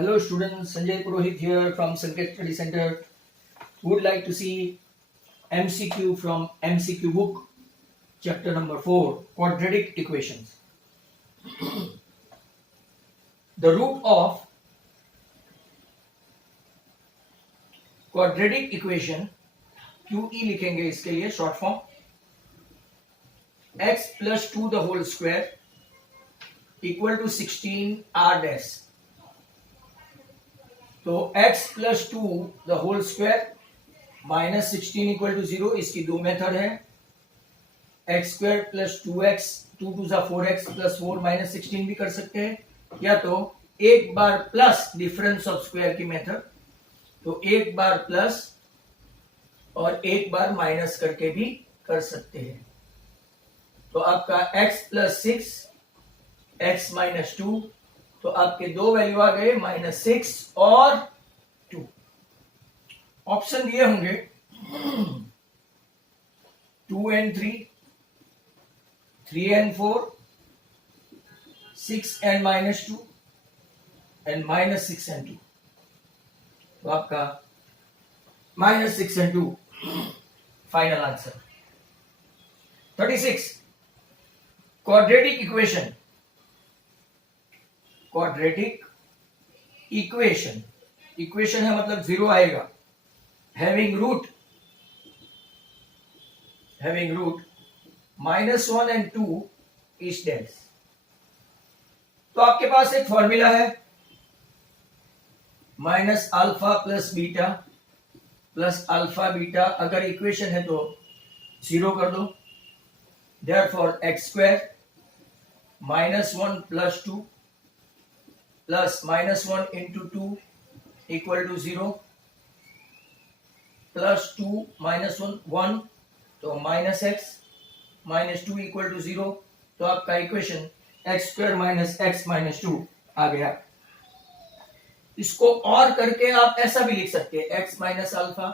Hello students, Sanjay Purohit here from Sanket Study Center. Would like to see MCQ from MCQ book, chapter number 4, quadratic equations. The root of quadratic equation, QE लिखेंगे इसके लिए short form, x plus 2 the whole square equal to 16 r dash. तो x plus 2 the whole square minus 16 equal to 0, इसकी दो method है. x square plus 2x 2 to the 4x plus 4 minus 16 भी कर सकते हैं, या तो एक बार प्लस डिफरेंस ऑफ स्क्वायर की मेथड, तो एक बार प्लस और एक बार माइनस करके भी कर सकते हैं. तो आपका x plus 6 x minus 2, तो आपके दो वैल्यू आ गए -6 और 2. ऑप्शन दिए होंगे 2 and 3, 3 and 4, 6 and -2 and -6 and 2. तो आपका -6 and 2 final answer. 36 quadratic equation. Quadratic equation, equation है मतलब जीरो आएगा. Having root -1 and 2 is dash. तो आपके पास एक फॉर्मूला है minus alpha plus beta plus alpha beta. अगर इक्वेशन है तो जीरो कर दो. Therefore x square -1 plus 2 plus -1 into 2 equal to 0 plus 2 -1 1, तो -x minus 2 equal to 0. तो आपका equation x square minus x minus 2 आ गया. इसको और करके आप ऐसा भी लिख सकते हैं x minus alpha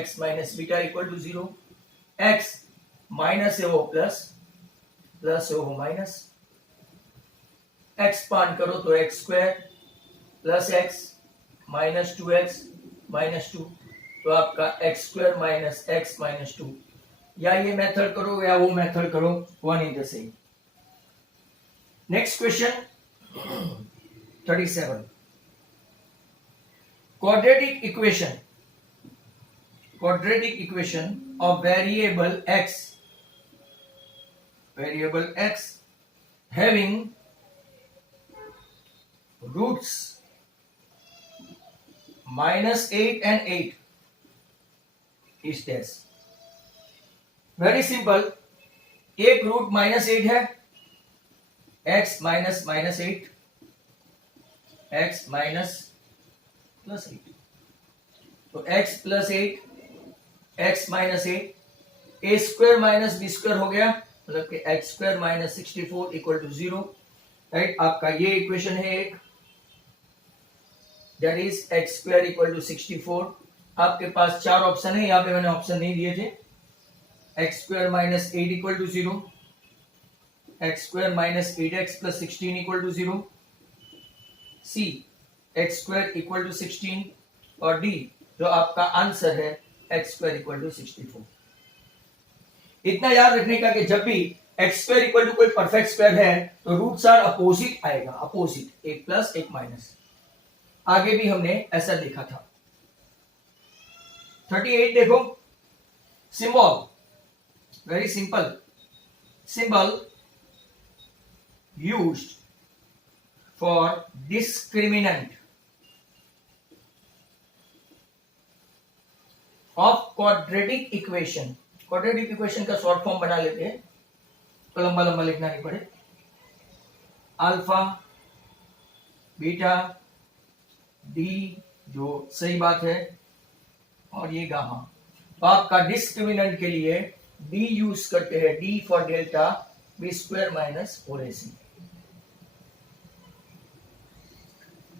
x minus beta equal to 0. x minus है वो प्लस, प्लस है वो माइनस. एक्सपांड करो तो x square plus x minus 2x minus 2, तो आपका x square minus x minus 2. या ये मेथड करो या वो मेथड करो, one is the same. Next question 37 quadratic equation of variable x having roots -8 and 8 is this. Very simple. एक root -8 है, x minus -8 x minus plus 8, तो x plus 8 x minus 8, ए square minus B square हो गया, मतलब कि x square minus 64 equal to 0. Right, आपका ये equation है एक, that is x square equal to 64. आपके पास चार ऑप्शन है, यहां पे मैंने ऑप्शन नहीं दिए थे. x square minus 8 equal to 0, x square minus 8x plus 16 equal to 0, c x square equal to 16, और d जो आपका आंसर है x स्क्वायर इक्वल टू 64. इतना याद रखने का कि जब भी एक्स स्क्वायर इक्वल टू कोई परफेक्ट स्क्वायर है तो रूट्स आर अपोजिट आएगा, अपोजिट, एक प्लस एक माइनस. आगे भी हमने ऐसा देखा था. 38 देखो, symbol very simple. Symbol used for discriminant of quadratic equation. Quadratic equation का शॉर्ट फॉर्म बना लेते हैं तो लंबा लंबा लिखना नहीं पड़े. अल्फा बीटा डी, जो सही बात है, और ये गामा. तो आपका डिस्क्रिमिनेंट के लिए डी यूज करते हैं, D for delta B square minus 4ac.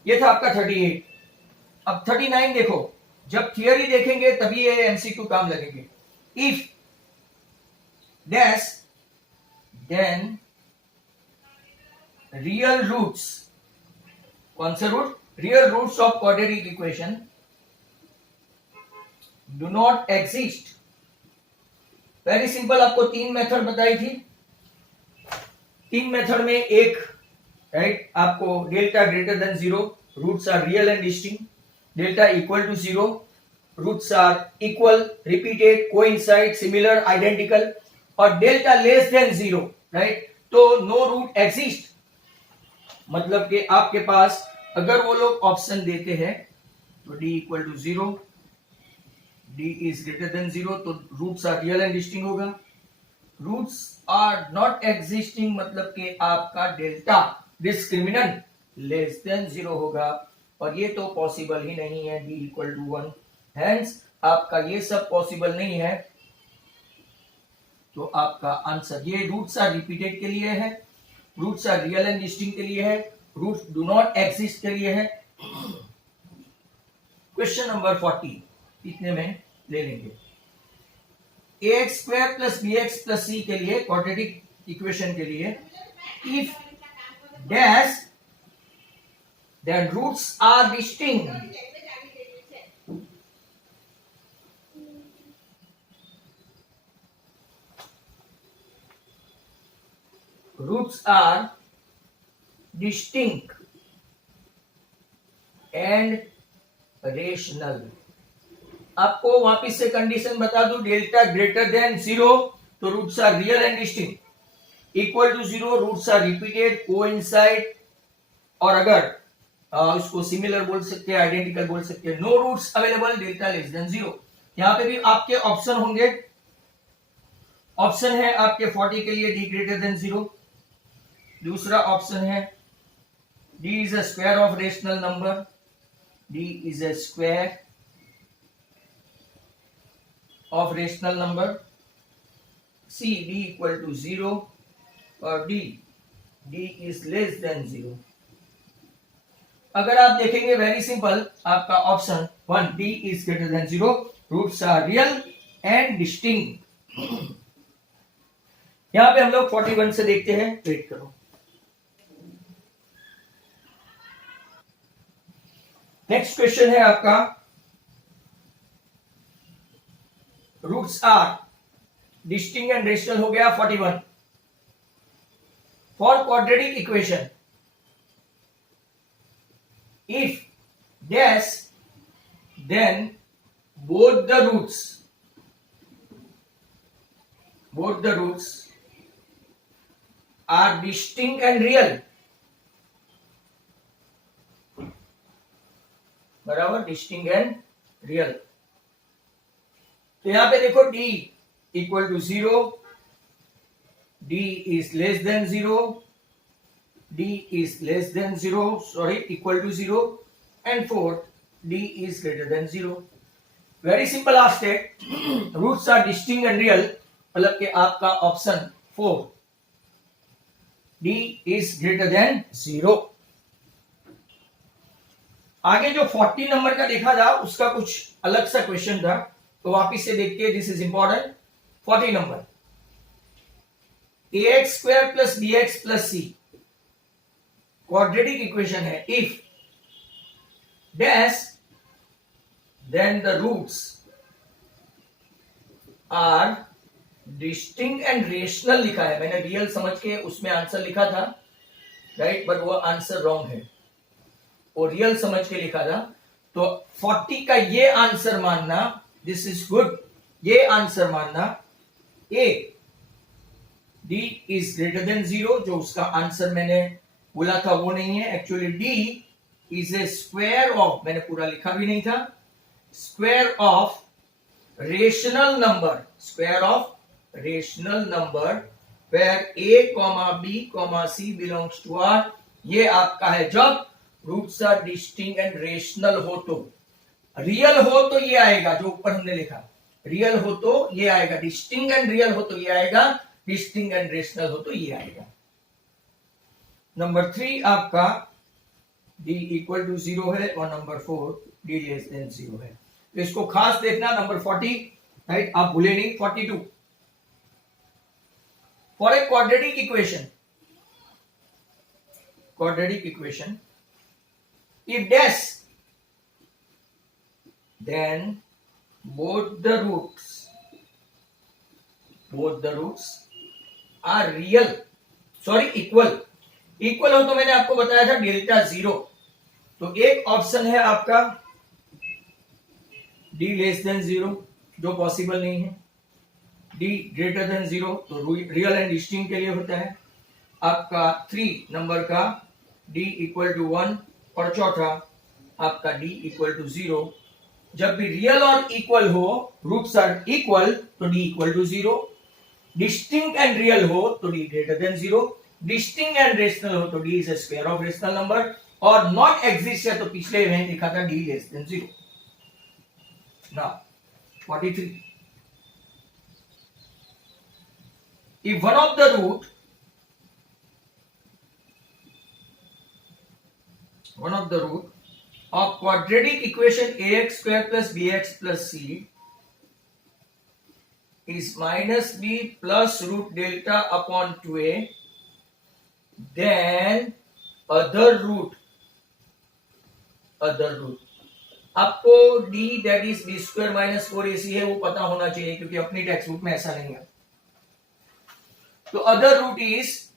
ये था आपका 38. अब 39 देखो, जब थियरी देखेंगे तभी ये एमसीक्यू काम लगेंगे. If dash then real roots, कौन से root? Real roots of quadratic equation do not exist. Very simple, आपको तीन मेथड बताई थी। तीन मेथड में एक राइट आपको delta greater than zero, roots are real and distinct, delta equal to zero, roots are equal, repeated, coincide, similar, identical, और delta less than zero right, तो नो रूट एग्जिस्ट। मतलब कि आपके पास अगर वो लोग ऑप्शन देते हैं तो d equal to zero, d is greater than zero, तो roots are real and distinct होगा। रूट्स आर नॉट एग्जिस्टिंग मतलब कि आपका delta discriminant less than zero होगा, और ये तो पॉसिबल ही नहीं है, d equal to one. Hence आपका ये सब पॉसिबल नहीं है, तो आपका आंसर ये रूट्स आर रिपीटेड के लिए है, roots are real and distinct के लिए है, रूट्स डू नॉट एग्जिस्ट के लिए है। क्वेश्चन नंबर 40 इतने में ले लेंगे। ax square plus bx plus c के लिए, क्वाड्रेटिक इक्वेशन के लिए, if dash then roots are distinct, roots are distinct and rational. आपको वापिस से कंडीशन बता दूं, डेल्टा ग्रेटर देन जीरो तो roots are real and distinct, equal to zero roots are repeated, coincide, और अगर इसको सिमिलर बोल सकते हैं, आइडेंटिकल बोल सकते हैं, no roots available, delta less than zero. यहां पे भी आपके ऑप्शन होंगे। ऑप्शन है आपके 40 के लिए d ग्रेटर देन जीरो, दूसरा ऑप्शन है d is a square of rational number, d is a square of rational number, c d equal to zero, और d is less than zero. अगर आप देखेंगे वेरी सिंपल, आपका option one d is greater than zero, roots are real and distinct. यहां पे हम लोग 41 से देखते हैं, वेट करो। नेक्स्ट क्वेश्चन है आपका, roots are distinct and rational हो गया 41। For quadratic equation if dash then both the roots are distinct and real, बराबर, डिस्टिंक्ट एंड रियल। तो यहां पे देखो d equal to zero, d is less than zero, d is less than zero, sorry equal to zero, and fourth d is greater than zero. Very simple asked है, roots are distinct and real, मतलब कि आपका option 4 d is greater than zero. आगे जो 40 number का देखा था उसका कुछ अलग सा क्वेश्चन था, तो वापिस से देखते हैं, this is important. 40 number, ax square plus bx plus c quadratic equation है, if dash then the roots are distinct and rational लिखा है, मैंने रियल समझ के उसमें आंसर लिखा था राइट, बट वो आंसर रॉन्ग है, वो रियल समझ के लिखा था। तो 40 का ये आंसर मानना, दिस इज गुड, ये आंसर मानना ए d is greater than zero, जो उसका आंसर मैंने बोला था वो नहीं है, actually d is a square of, मैंने पूरा लिखा भी नहीं था, square of rational number where a comma b comma c belongs to R। ये आपका है जब roots are distinct and rational हो, तो रियल हो तो ये आएगा जो ऊपर हमने लिखा, रियल हो तो ये आएगा, डिस्टिंक्ट एंड रियल हो तो ये आएगा, डिस्टिंक्ट एंड रेशनल हो तो ये आएगा। नंबर 3 आपका d इक्वल टू जीरो है, और number 4 d less than zero है। तो इसको खास देखना, नंबर 40 राइट, आप भूले नहीं। 42, for a quadratic equation If dash, then both the roots are real, sorry equal हो तो मैंने आपको बताया था डेल्टा 0। तो एक ऑप्शन है आपका d लेस देन 0 जो पॉसिबल नहीं है, d ग्रेटर देन 0 तो रियल एंड डिस्टिंक्ट के लिए होता है। आपका 3 नंबर का d इक्वल टू 1 और चौथा आपका d इक्वल टू 0। जब भी रियल और इक्वल हो, रूट्स आर इक्वल तो d equal to 0, distinct and real हो तो d greater than 0, distinct and rational हो तो d is a square of rational number, और नॉट एग्जिस्ट है तो पिछले में लिखा था d less than 0। Now 43, if one of the root of quadratic equation ax square plus bx plus c is minus b plus root delta upon 2a, then other root आपको d that is b square minus 4ac है वो पता होना चाहिए, क्योंकि अपनी text book में ऐसा नहीं है। तो अदर रूट इज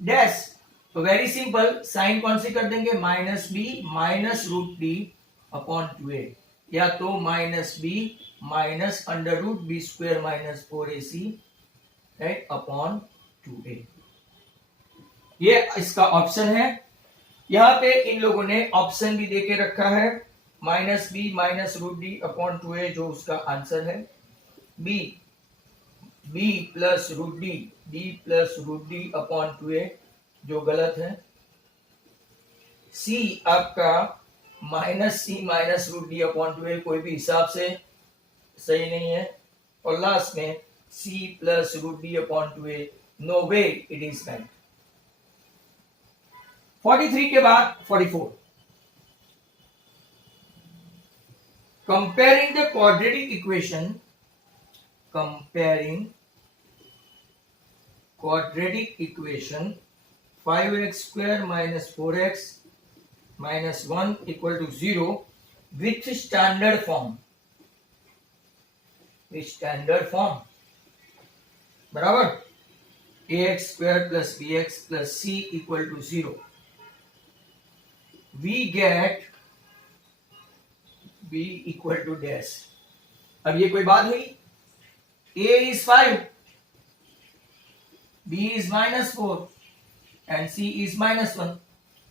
डैश, तो वेरी सिंपल, साइन कौन सी कर देंगे, minus B minus root D upon 2a, या तो minus B minus under root b square minus 4ac right upon 2a। ये इसका ऑप्शन है। यहां पे इन लोगों ने ऑप्शन भी देके रखा है, minus B minus root D upon 2a जो उसका आंसर है, B plus root D upon 2a जो गलत है, सी आपका minus C minus root D upon 2a कोई भी हिसाब से सही नहीं है, और लास्ट में c plus root D upon 2a, no way it is right. 43 के बाद 44, comparing the quadratic equation, quadratic equation 5x square minus 4x minus 1 equal to 0 with standard form, बराबर ax square plus bx plus c equal to 0, we get b equal to dash। अब ये कोई बात हुई, a is 5, b is minus 4 and c is minus 1,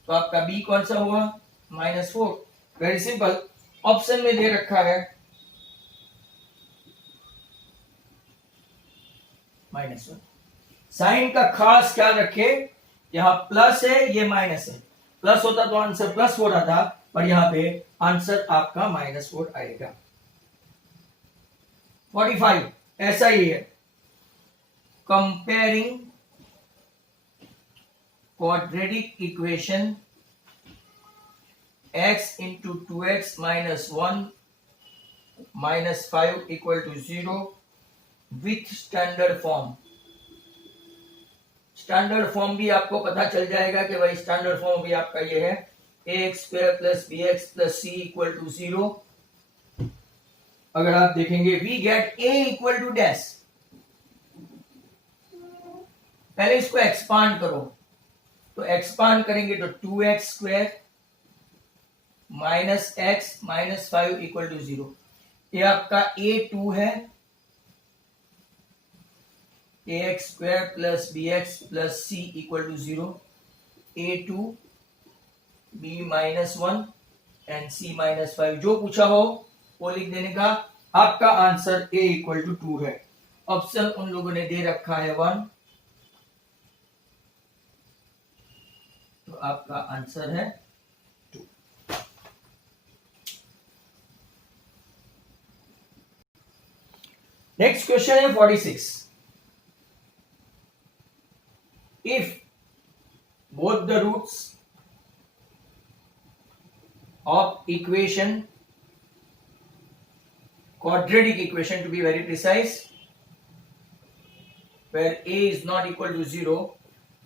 तो आपका b कौन सा हुआ, -4। वेरी सिंपल, ऑप्शन में दे रखा है -1। साइन का खास ख्याल रखे, यहां प्लस है ये माइनस है, प्लस होता तो आंसर प्लस हो रहा था, पर यहां पे आंसर आपका -4 आएगा। 45 ऐसा ही है, comparing quadratic equation x into 2x minus 1 minus 5 equal to 0 with standard form। Standard form भी आपको पता चल जाएगा कि भाई स्टैंडर्ड फॉर्म भी आपका ये है, ax square plus bx plus c equal to 0। अगर आप देखेंगे we get a equal to dash, पहले इसको एक्सपांड करो, तो एक्सपांड करेंगे तो 2x square minus x minus 5 equal to 0, ये आपका a2 है, ax square plus bx plus c equal to 0, a2 b minus 1 and c minus 5, जो पूछा हो वो लिख देने का। आपका आंसर a इक्वल टू 2 है। ऑप्शन उन लोगों ने दे रखा है 1, तो आपका आंसर है 2। नेक्स्ट क्वेश्चन है 46, if both the roots of equation, quadratic equation to be very precise, where a is not equal to 0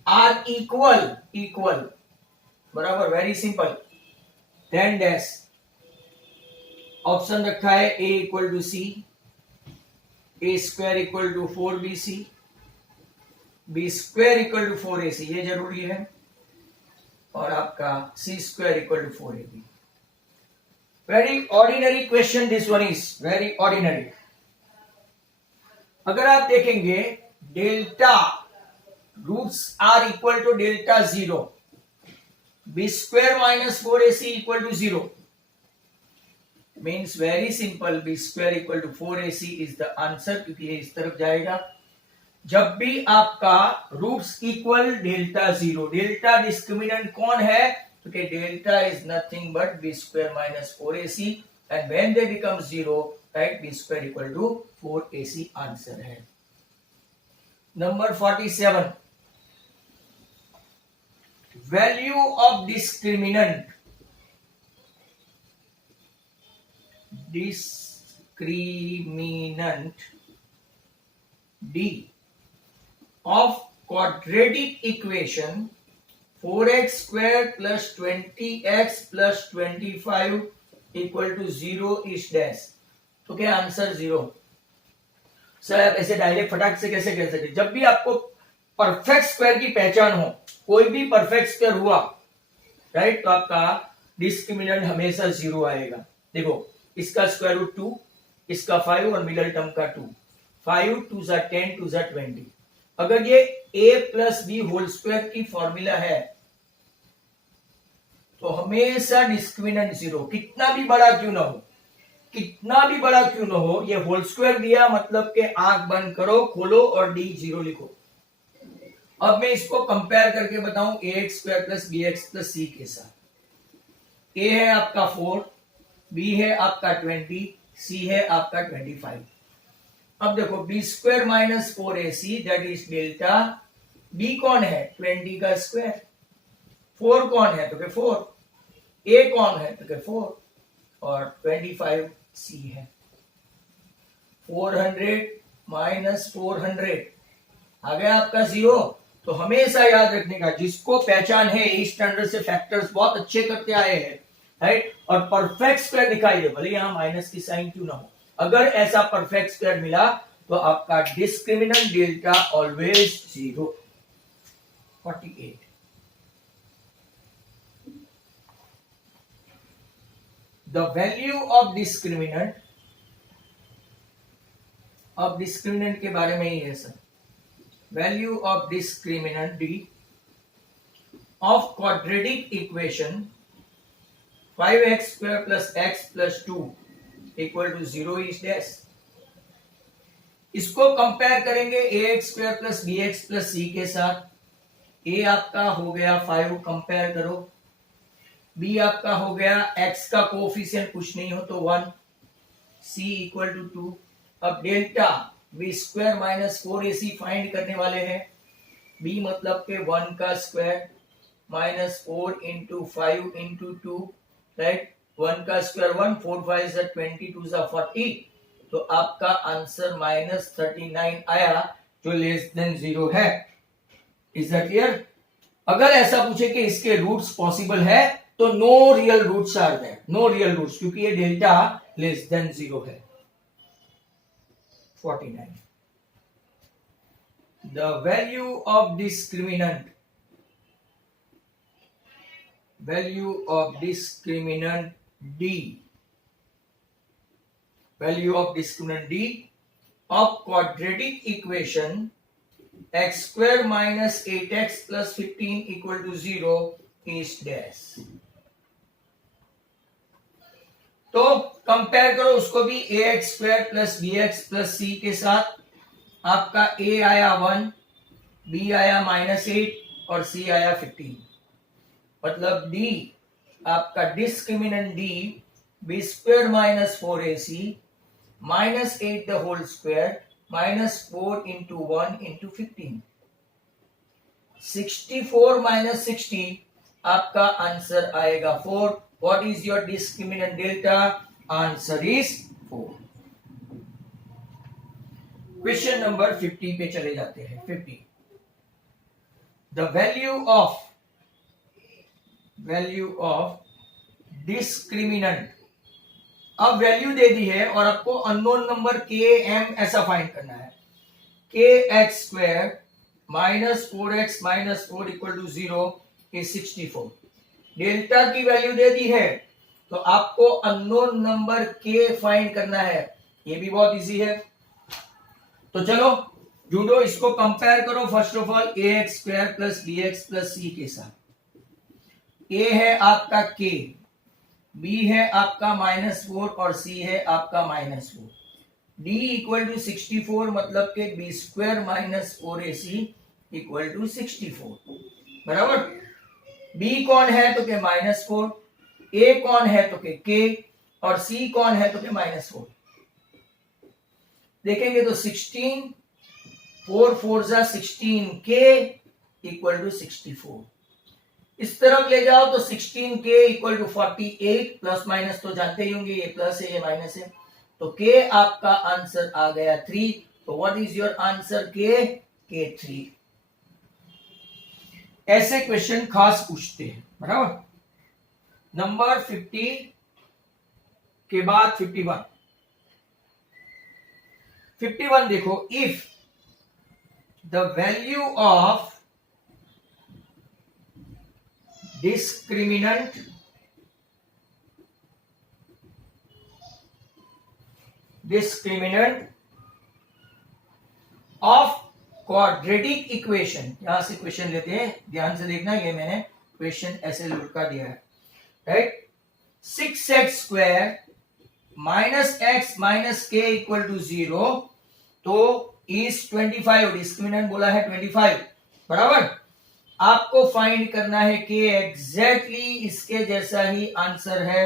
are equal, बराबर, वेरी सिंपल, 10 डैश ऑप्शन रखा है a equal to C, A square equal to 4bc, B square equal to 4ac, ये जरूरी है, और आपका C square equal to 4ab। Very ordinary question, this one is very ordinary. अगर आप देखेंगे delta roots are equal to delta 0, B square minus 4ac equal to 0, means very simple, B square equal to 4ac is the answer, क्योंकि ये इस तरफ जाएगा। जब भी आपका roots equal delta 0, delta discriminant कौन है, क्योंकि delta is nothing but B square minus 4ac, and when they become 0, right, B square equal to 4ac answer है। Number 47, value of discriminant D of quadratic equation 4x square plus 20x plus 25 equal to 0 is dash। तो क्या answer 0। Sir ऐसे direct फटाक से कैसे कह सकते, जब भी आपको परफेक्ट स्क्वायर की पहचान हो, कोई भी परफेक्ट स्क्वायर हुआ, राइट, तो आपका डिस्क्रिमिनेंट हमेशा 0 आएगा। देखो इसका स्क्वायर रूट 2, इसका 5 और मिडल टर्म का 2, 5 2 जा 10 2 जा 20। अगर ये a plus b whole square की फॉर्मूला है तो हमेशा डिस्क्रिमिनेंट 0, कितना भी बड़ा क्यों ना हो, कितना भी बड़ा क्यों ना हो, ये होल स्क्वायर दिया मतलब के आंख बंद करो, खोलो और d 0 लिखो। अब मैं इसको कंपेयर करके बताऊं ax square plus bx plus c के साथ। a है आपका 4, b है आपका 20, c है आपका 25। अब देखो b square minus 4ac that is delta, b कौन है 20 का स्क्वायर, 4 कौन है तो के 4, a कौन है तो के 4, और 25 c है। 400 माइनस 400 आ गया आपका 0। तो हमेशा याद रखने का, जिसको पहचान है इस स्टैंडर्ड से फैक्टर्स बहुत अच्छे करते आए हैं, राइट, और परफेक्ट स्क्वायर दिखाई दे, भले यहां माइनस की साइन क्यों ना हो, अगर ऐसा परफेक्ट स्क्वायर मिला तो आपका discriminant delta always 0। 48, the value of discriminant, अब डिस्क्रिमिनेंट के बारे में ही है sir, value of discriminant D of quadratic equation 5x square plus x plus 2 equal to 0 is dash. इसको कंपेयर करेंगे ax square plus bx plus c के साथ। a आपका हो गया 5, कंपेयर करो, b आपका हो गया x का कोफिशिएंट कुछ नहीं हो तो 1, c इक्वल टू 2। अब delta b square minus 4ac find करने वाले हैं, b मतलब के 1 का square minus 4 into 5 into 2, right, 1 का स्क्वायर 1, 4 5 जा 20 2 जा 40, तो आपका आंसर माइनस 39 आया, जो लेस देन 0 है। Is that clear? अगर ऐसा पूछे कि इसके रूट्स पॉसिबल है तो no real roots are there, no real roots, क्योंकि ये डेल्टा लेस देन 0 है। 49, the value of discriminant, value of discriminant D, value of discriminant D of quadratic equation x square minus 8x plus 15 equal to 0 is dash। तो compare करो उसको भी ax square plus bx plus c के साथ। आपका a आया 1, b आया -8 और c आया 15, मतलब d आपका discriminant d b square minus 4ac minus 8 the whole square minus 4 into 1 into 15, 64 minus 60 आपका आंसर आएगा 4। What is your discriminant delta? Answer is 4। Question number 50 पे चले जाते हैं। 50, the value of डिस्क्रिमिनेंट। अब वैल्यू दे दी है और आपको अननोन नंबर के एम ऐसा फाइंड करना है। K x square minus 4x minus 4 equal to 0 is 64। Delta की वैल्यू दे दी है तो आपको अननोन नंबर के फाइंड करना है। ये भी बहुत इजी है। तो चलो जूडो इसको कंपेयर करो। First of all A X square plus B X plus C के साथ। ए है आपका के, बी है आपका -4 और सी है आपका -4। डी इक्वल टू 64 मतलब के b square minus 4ac equal to 64 बराबर। बी कौन है तो के -4, ए कौन है तो के और सी कौन है तो के -4। देखेंगे तो 16 4 4 जा 16 के इक्वल टू 64। इस तरफ ले जाओ तो 16 के इक्वल टू 48 प्लस माइनस तो जानते ही होंगे, ये प्लस है ये माइनस है। तो के आपका आंसर आ गया 3। तो व्हाट इज योर आंसर? के 3। ऐसे क्वेश्चन खास पूछते हैं बराबर। नंबर 50 के बाद 51। 51 देखो, if the value of discriminant of quadratic equation, यहां से क्वेश्चन लेते हैं, ध्यान से देखना, ये मैंने क्वेश्चन ऐसे लुढ़का दिया है, right. 6x square minus x minus के इक्वल टू 0 तो इज 25। डिस्क्रिमिनेंट बोला है 25 बराबर। आपको फाइंड करना है कि एग्जैक्टली इसके जैसा ही आंसर है।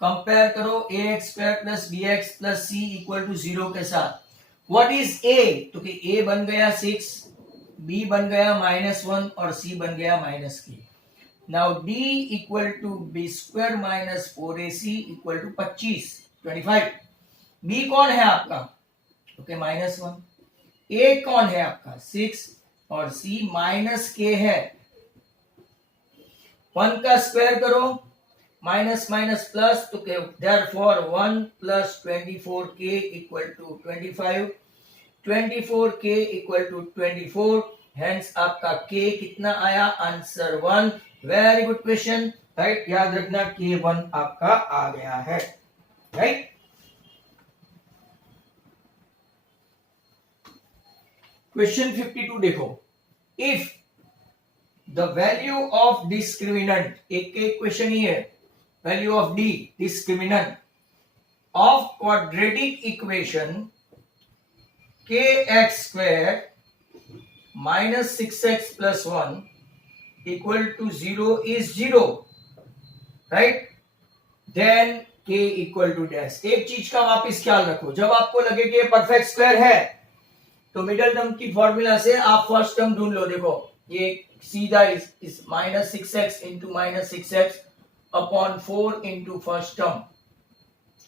कंपेयर करो A X square plus B X plus C equal to 0 के साथ। व्हाट इज ए? तो कि ए बन गया 6, बी बन गया -1 और सी बन गया -k। Now d equal to b square minus 4ac equal to 25। B कौन है आपका? तो कि -1। ए कौन है आपका? 6 और c माइनस के है। 1 का स्क्वायर करो, माइनस माइनस प्लस, तो therefore 1 plus 24k equal to 25। 24k equal to 24, hence आपका k कितना आया? Answer 1। Very good question, right. याद रखना k1 आपका आ गया है, राइट। क्वेश्चन 52 देखो, if the value of discriminant, एक क्वेश्चन ही है, value of D discriminant of quadratic equation के x square minus 6x plus 1 equal to 0 is 0, right, then k equal to dash. एक चीज का वापस ख्याल रखो, जब आपको लगे कि ये परफेक्ट स्क्वायर है तो मिडिल टर्म की फॉर्मूला से आप फर्स्ट टर्म ढूंढ लो। देखो ये सीधा इस -6x into -6x upon 4 into first term,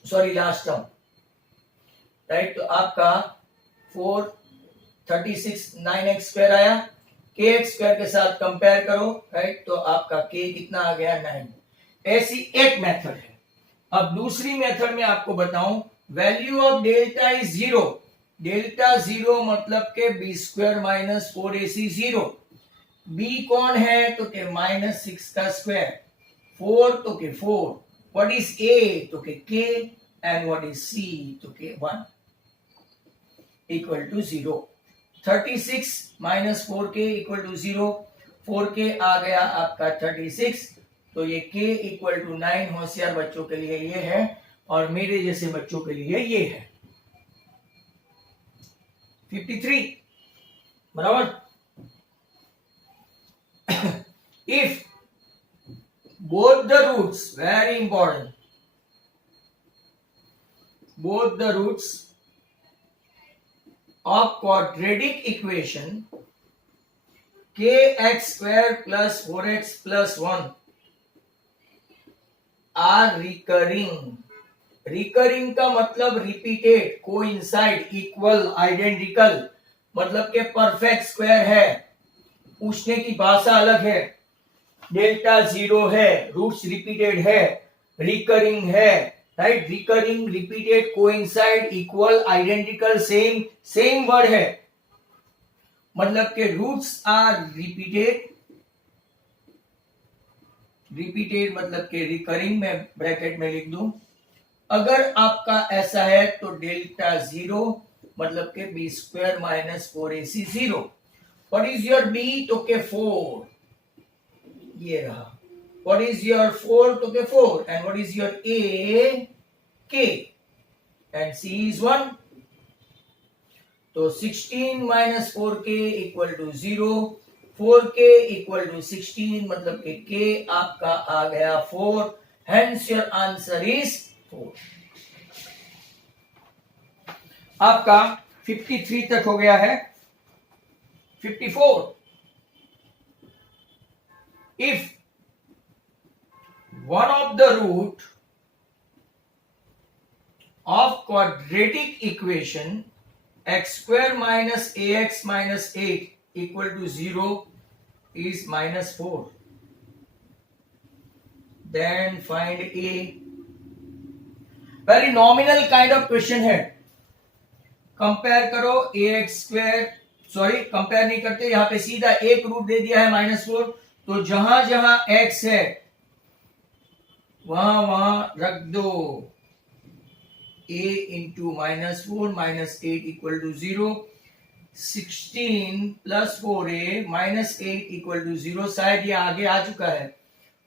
sorry last term, right. तो आपका 4 36 9x स्क्वायर आया। kx स्क्वायर के साथ कंपेयर करो, राइट, तो आपका k कितना आ गया? 9। ऐसी एक मेथड है। अब दूसरी मेथड में आपको बताऊं, value of delta is 0। Delta 0 मतलब के b square minus 4ac 0। B कौन है? तो के -6 का स्क्वायर, 4 तो के 4। व्हाट इज ए? तो के k, and what is c? तो के 1 इक्वल टू 0। 36 माइनस 4k इक्वल टू 0। 4k आ गया आपका 36, तो ये k इक्वल टू 9 होशियार बच्चों के लिए ये है और मेरे जैसे बच्चों के लिए ये है 53 बराबर। If both the roots, very important, both the roots of quadratic equation kx square plus 4x plus 1 are recurring. Recurring का मतलब रिपीटेड, कोइंसाइड, इक्वल, आइडेंटिकल, मतलब के परफेक्ट स्क्वायर है। पूछने की भाषा अलग है। डेल्टा जीरो है, रूट्स रिपीटेड है, रिकरिंग है, right, recurring, repeated, coincide, equal, identical, same, same word है, मतलब के रूट्स आर रिपीटेड, रिपीटेड मतलब के रिकरिंग, में ब्रैकेट में लिख दूं। अगर आपका ऐसा है तो डेल्टा जीरो मतलब के b square minus 4ac zero. What is your b? तो के 4, ये रहा। What is your 4? तो के 4। And what is your a? K. And c is 1। तो 16 minus 4k equal to 0, 4k equal to 16 मतलब कि k आपका आ गया 4, हेंस योर आंसर इज 4। आपका 53 तक हो गया है। 54, if one of the root of quadratic equation x square minus ax minus 8 equal to 0 is minus 4, then find a। very nominal kind of question है। कंपेयर करो ax square, sorry compare नहीं करते, यहां पे सीधा एक रूट दे दिया है -4, तो जहां जहां x है वहां वहां रख दो a into -4 -8 equal to 0, 16 plus 4a -8 equal to 0, शायद ये आगे आ चुका है,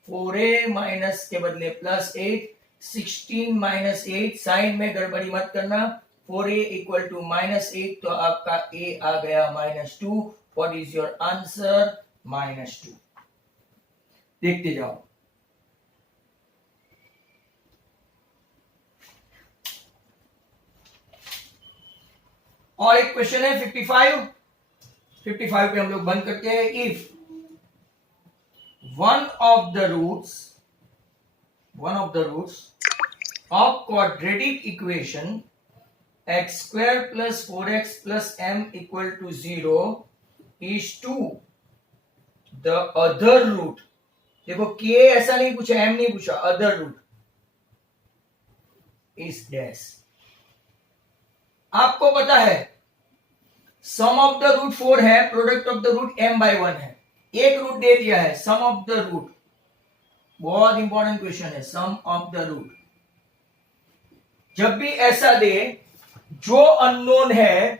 4a माइनस के बदले +8, 16 -8, साइन में गड़बड़ी मत करना, 4a इक्वल टू -8, तो आपका a आ गया -2। What is your answer? -2। देखते जाओ। और एक क्वेश्चन है 55 पे हम लोग बंद करते हैं। If one of the roots of quadratic equation x square plus 4x plus m equal to 0 is 2, the other root, देखो k ऐसा नहीं पूछा, m नहीं पूछा, other root is dash। आपको पता है सम ऑफ द रूट 4 है, product of the root m by 1 है, एक रूट दे दिया है, सम ऑफ द रूट, बहुत इंपॉर्टेंट क्वेश्चन है, सम ऑफ द रूट। जब भी ऐसा दे जो अननोन है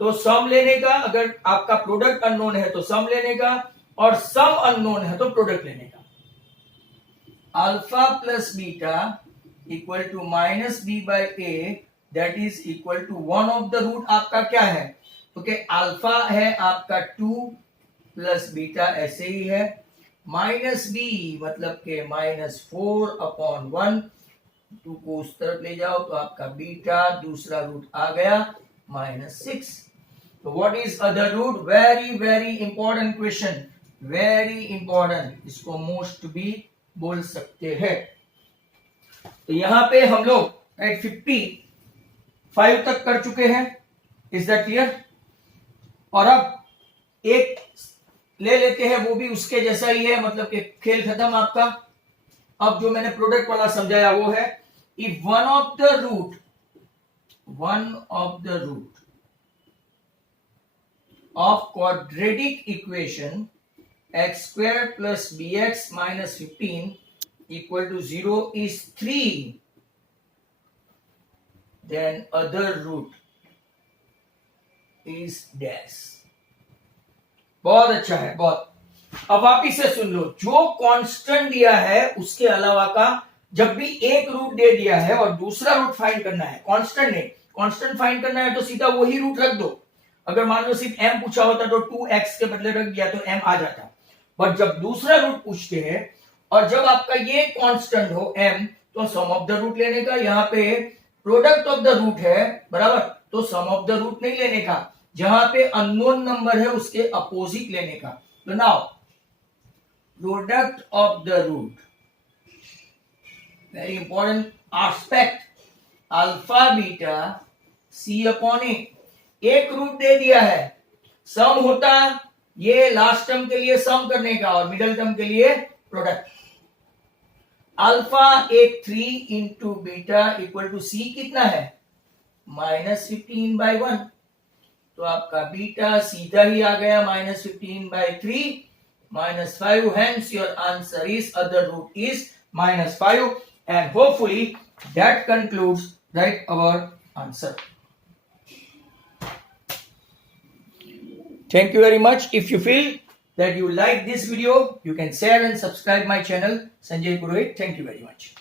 तो सम लेने का, अगर आपका प्रोडक्ट अननोन है तो सम लेने का, और सम अननोन है तो प्रोडक्ट लेने का। Alpha plus beta equal to minus b by a, that is equal to one of the root आपका क्या है, तो क्या अल्फा है आपका 2 प्लस बीटा ऐसे ही है, माइनस बी मतलब के -4/1, 2 को उस तरफ ले जाओ तो आपका बीटा, दूसरा रूट आ गया -6। तो what is other root? Very very important question, very important, इसको मोस्ट भी बोल सकते हैं। तो यहां पे हम लोग एट 55 तक कर चुके हैं। Is that clear? और अब एक ले लेते हैं, वो भी उसके जैसा ही है, मतलब कि खेल खत्म आपका। अब जो मैंने प्रोडक्ट वाला समझाया वो है, if one of the root of quadratic equation x square plus B x minus 15 equal to 0 is 3, then other root is dash. बहुत अच्छा है, बहुत। अब वापिस से सुन लो, जो कांस्टेंट दिया है उसके अलावा का जब भी एक रूट दे दिया है और दूसरा रूट फाइंड करना है, कांस्टेंट नहीं, कांस्टेंट फाइंड करना है तो सीधा वही रूट रख दो। अगर मान लो सिर्फ m पूछा होता तो 2x के बदले रख दिया तो m आ जाता, बट जब दूसरा रूट पूछते हैं और जब आपका ये कांस्टेंट हो m, तो सम ऑफ द रूट लेने का। यहाँ पे प्रोडक्ट ऑफ द रूट है बराबर, तो सम ऑफ द रूट नहीं लेने का, जहां पे अननोन नंबर है उसके अपोजिट लेने का। तो now product of the root, very important aspect, alpha beta C upon A, एक रूट दे दिया है, सम होता ये लास्ट टर्म के लिए सम करने का और मिडल टर्म के लिए प्रोडक्ट। अल्फा एक 3 इंटू बीटा इक्वल टू सी कितना है -15/1, तो आपका बीटा सीधा ही आ गया -15/3 -5, hence your answer is other root is -5, and hopefully that concludes right our answer. Thank you very much. If you feel that you like this video, you can share and subscribe my channel Sanjay Purohit. Thank you very much.